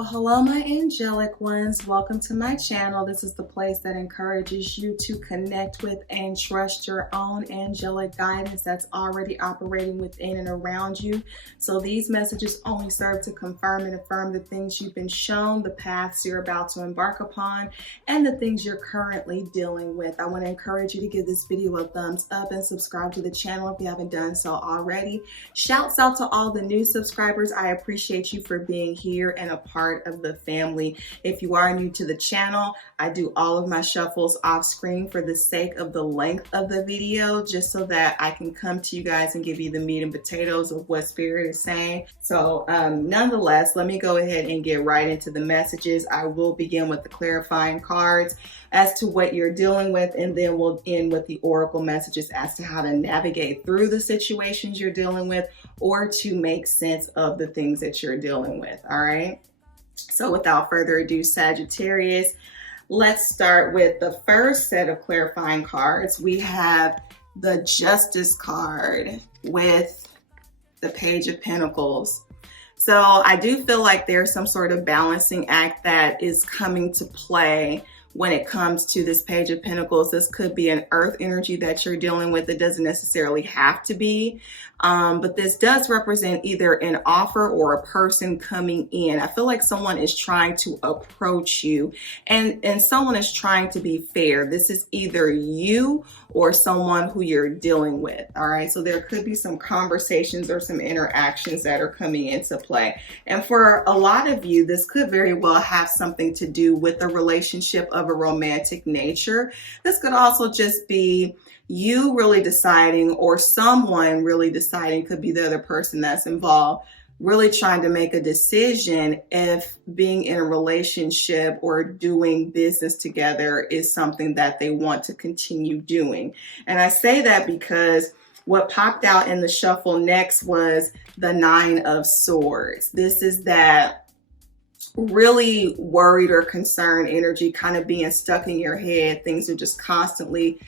Well, hello, my angelic ones. Welcome to my channel. This is the place that encourages you to connect with and trust your own angelic guidance that's already operating within and around you. So these messages only serve to confirm and affirm the things you've been shown, the paths you're about to embark upon, and the things you're currently dealing with. I want to encourage you to give this video a thumbs up and subscribe to the channel if you haven't done so already. Shouts out to all the new subscribers. I appreciate you for being here and a part of the family. If you are new to the channel, I do all of my shuffles off screen for the sake of the length of the video, just so that I can come to you guys and give you the meat and potatoes of what Spirit is saying. So nonetheless, let me go ahead and get right into the messages. I will begin with the clarifying cards as to what you're dealing with, and then we'll end with the oracle messages as to how to navigate through the situations you're dealing with or to make sense of the things that you're dealing with. All right. So without further ado, Sagittarius, let's start with the first set of clarifying cards. We have the Justice card with the Page of Pentacles. So I do feel like there's some sort of balancing act that is coming to play when it comes to this Page of Pentacles. This could be an earth energy that you're dealing with. It doesn't necessarily have to be, but this does represent either an offer or a person coming in. I feel like someone is trying to approach you and someone is trying to be fair. This is either you or someone who you're dealing with. All right. So there could be some conversations or some interactions that are coming into play. And for a lot of you, this could very well have something to do with a relationship of a romantic nature. This could also just be you really deciding, or someone really deciding, could be the other person that's involved, really trying to make a decision if being in a relationship or doing business together is something that they want to continue doing. And I say that because what popped out in the shuffle next was the Nine of Swords. This is that really worried or concerned energy, kind of being stuck in your head. Things are just constantly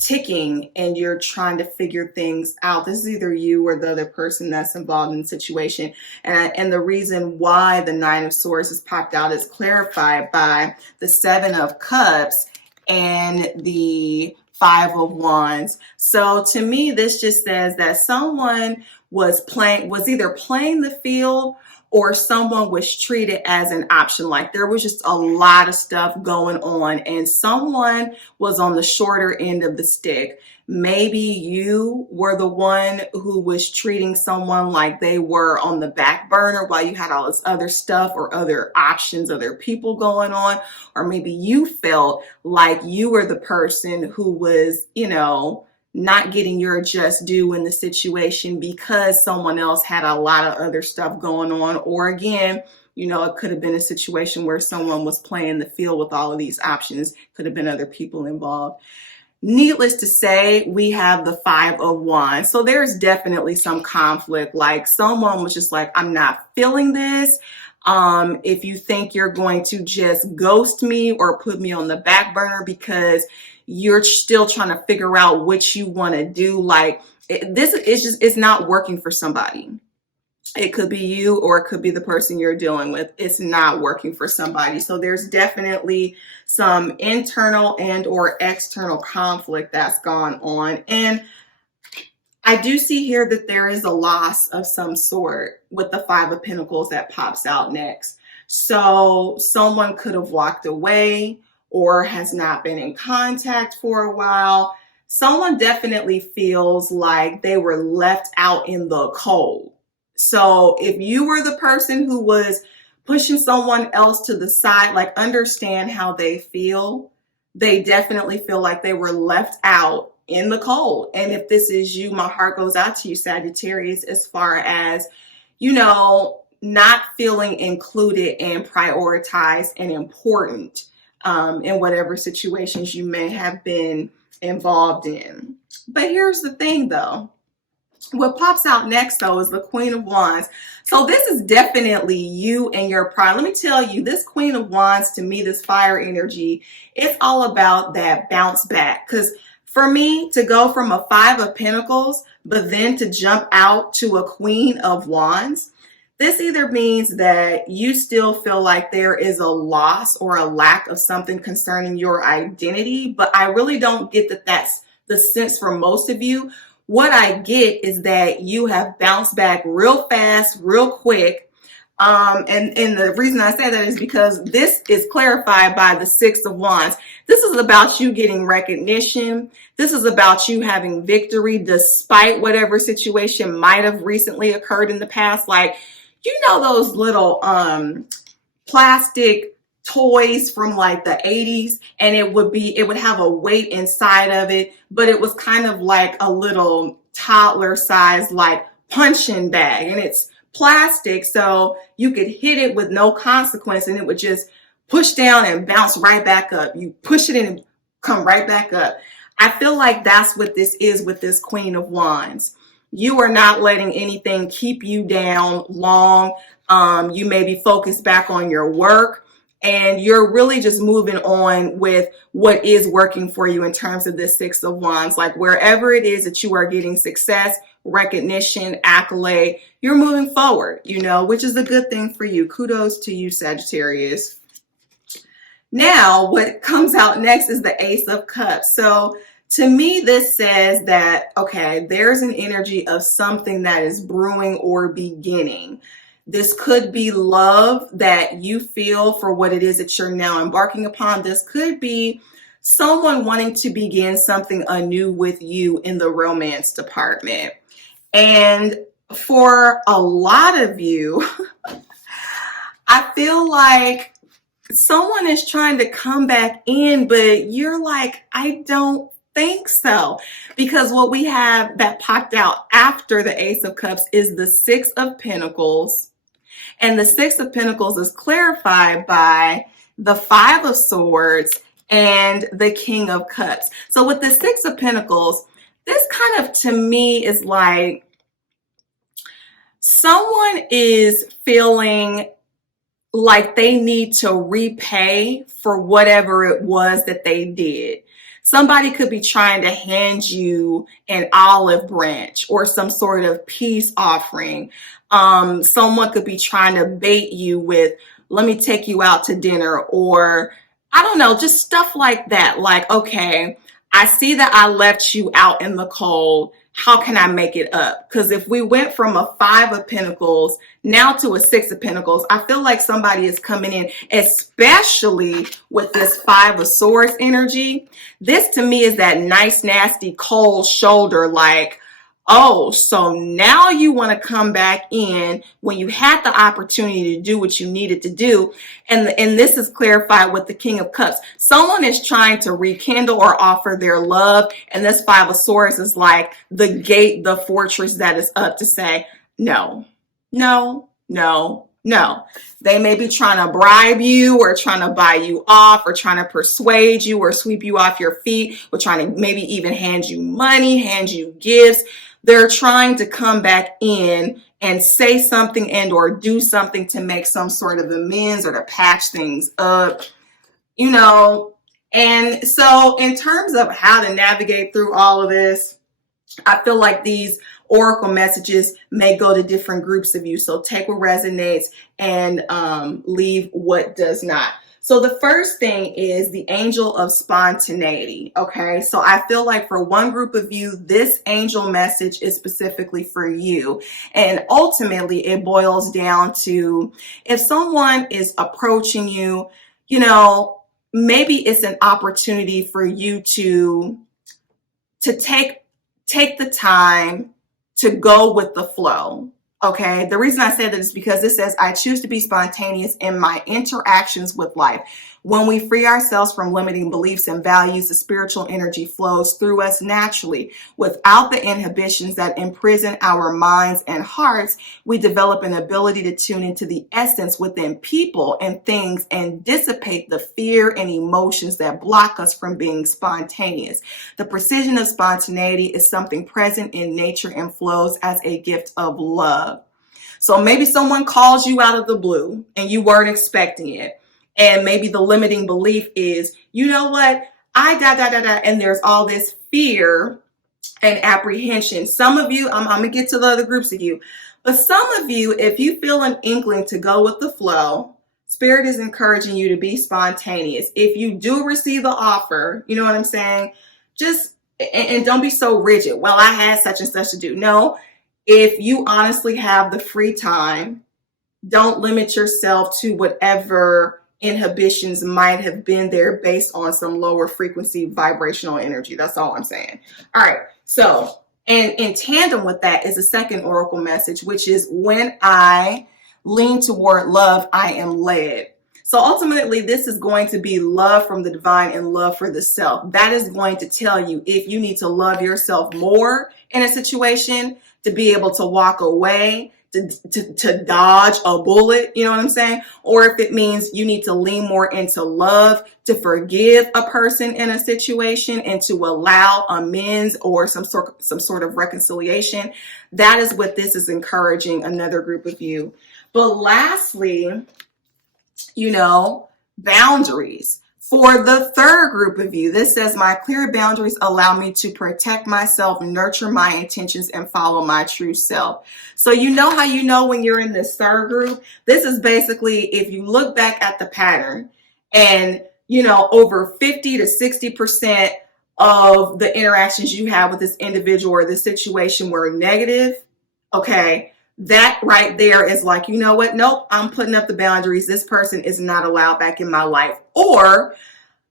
ticking and you're trying to figure things out. This is either you or the other person that's involved in the situation. And the reason why the Nine of Swords has popped out is clarified by the Seven of Cups and the Five of Wands. So to me, this just says that someone was either playing the field or someone was treated as an option. Like there was just a lot of stuff going on and someone was on the shorter end of the stick. Maybe you were the one who was treating someone like they were on the back burner while you had all this other stuff or other options, other people going on. Or maybe you felt like you were the person who was, not getting your just due in the situation because someone else had a lot of other stuff going on. Or again, it could have been a situation where someone was playing the field with all of these options. Could have been other people involved. Needless to say, we have the Five of Wands. So there's definitely some conflict. Like someone was just like, I'm not feeling this. If you think you're going to just ghost me or put me on the back burner because you're still trying to figure out what you want to do, like it's not working for somebody. It could be you or it could be the person you're dealing with. It's not working for somebody. So there's definitely some internal and or external conflict that's gone on. And I do see here that there is a loss of some sort with the Five of Pentacles that pops out next. So someone could have walked away or has not been in contact for a while. Someone definitely feels like they were left out in the cold. So if you were the person who was pushing someone else to the side, like understand how they feel. They definitely feel like they were left out in the cold. And if this is you, my heart goes out to you, Sagittarius, as far as, not feeling included and prioritized and important in whatever situations you may have been involved in. But here's the thing though. What pops out next though is the Queen of Wands. So this is definitely you and your pride. Let me tell you, this Queen of Wands, to me, this fire energy, it's all about that bounce back. Because for me to go from a Five of Pentacles, but then to jump out to a Queen of Wands, This either means that you still feel like there is a loss or a lack of something concerning your identity, but I really don't get that that's the sense for most of you. What I get is that you have bounced back real fast, real quick. And the reason I say that is because this is clarified by the Six of Wands. This is about you getting recognition. This is about you having victory despite whatever situation might have recently occurred in the past. Like, you know, those little plastic toys from like the 80s, and it would have a weight inside of it, but it was kind of like a little toddler size like punching bag, and it's plastic, so you could hit it with no consequence and it would just push down and bounce right back up. You push it and come right back up. I feel like that's what this is with this Queen of Wands. You are not letting anything keep you down long. You may be focused back on your work, and you're really just moving on with what is working for you in terms of this Six of Wands. Like, wherever it is that you are getting success, recognition, accolade, you're moving forward, you know, which is a good thing for you. Kudos to you, Sagittarius. Now, what comes out next is the Ace of Cups. So to me, this says that, okay, there's an energy of something that is brewing or beginning. This could be love that you feel for what it is that you're now embarking upon. This could be someone wanting to begin something anew with you in the romance department. And for a lot of you, I feel like someone is trying to come back in, but you're like, I don't think so. Because what we have that popped out after the Ace of Cups is the Six of Pentacles. And the Six of Pentacles is clarified by the Five of Swords and the King of Cups. So with the Six of Pentacles, this kind of, to me, is like someone is feeling like they need to repay for whatever it was that they did. Somebody could be trying to hand you an olive branch or some sort of peace offering. Someone could be trying to bait you with, let me take you out to dinner, or I don't know, just stuff like that. Like, okay, I see that I left you out in the cold. How can I make it up? Because if we went from a Five of Pentacles now to a Six of Pentacles, I feel like somebody is coming in, especially with this Five of Swords energy. This to me is that nice, nasty, cold shoulder, like, oh, so now you want to come back in when you had the opportunity to do what you needed to do. And this is clarified with the King of Cups. Someone is trying to rekindle or offer their love. And this Five of Swords is like the gate, the fortress that is up to say, no, no, no, no. They may be trying to bribe you or trying to buy you off or trying to persuade you or sweep you off your feet or trying to maybe even hand you money, hand you gifts. They're trying to come back in and say something and or do something to make some sort of amends or to patch things up, you know. And so in terms of how to navigate through all of this, I feel like these oracle messages may go to different groups of you. So take what resonates and leave what does not. So the first thing is the angel of spontaneity. Okay, so I feel like for one group of you, this angel message is specifically for you. And ultimately, it boils down to if someone is approaching you, you know, maybe it's an opportunity for you to take the time to go with the flow. Okay, the reason I say that is because it says, I choose to be spontaneous in my interactions with life. When we free ourselves from limiting beliefs and values, the spiritual energy flows through us naturally. Without the inhibitions that imprison our minds and hearts, we develop an ability to tune into the essence within people and things and dissipate the fear and emotions that block us from being spontaneous. The precision of spontaneity is something present in nature and flows as a gift of love. So maybe someone calls you out of the blue and you weren't expecting it. And maybe the limiting belief is, you know what, and there's all this fear and apprehension. Some of you, I'm going to get to the other groups of you, but some of you, if you feel an inkling to go with the flow, Spirit is encouraging you to be spontaneous. If you do receive the offer, you know what I'm saying? Just, and don't be so rigid. Well, I had such and such to do. No, if you honestly have the free time, don't limit yourself to whatever inhibitions might have been there based on some lower frequency vibrational energy. That's all I'm saying. All right. So, and in tandem with that is a second oracle message, which is when I lean toward love, I am led. So ultimately, this is going to be love from the divine and love for the self. That is going to tell you if you need to love yourself more in a situation to be able to walk away, to dodge a bullet, you know what I'm saying? Or if it means you need to lean more into love, to forgive a person in a situation and to allow amends or some sort of reconciliation. That is what this is encouraging another group of you. But lastly, you know, boundaries. For the third group of you, this says, my clear boundaries allow me to protect myself, nurture my intentions, and follow my true self. So you know how you know when you're in this third group? This is basically, if you look back at the pattern and, you know, over 50 to 60% of the interactions you have with this individual or this situation were negative, okay, that right there is like, you know what? Nope, I'm putting up the boundaries. This person is not allowed back in my life. Or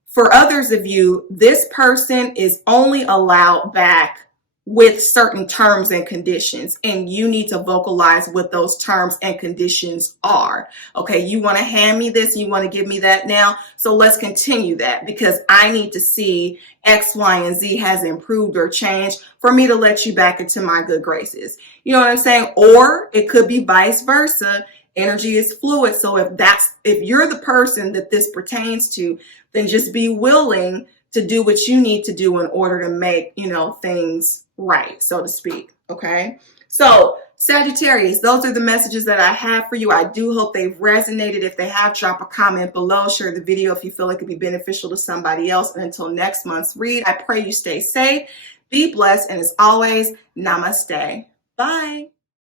for others of you, this person is only allowed back with certain terms and conditions, and you need to vocalize what those terms and conditions are. Okay, you want to hand me this, you want to give me that now, so let's continue that because I need to see X, Y, and Z has improved or changed for me to let you back into my good graces. You know what I'm saying? Or it could be vice versa. Energy is fluid, so if you're the person that this pertains to, then just be willing to do what you need to do in order to make, you know, things right, so to speak. Okay. So Sagittarius, those are the messages that I have for you. I do hope they've resonated. If they have, drop a comment below, share the video if you feel it could be beneficial to somebody else. And until next month's read, I pray you stay safe, be blessed, and as always, namaste. Bye.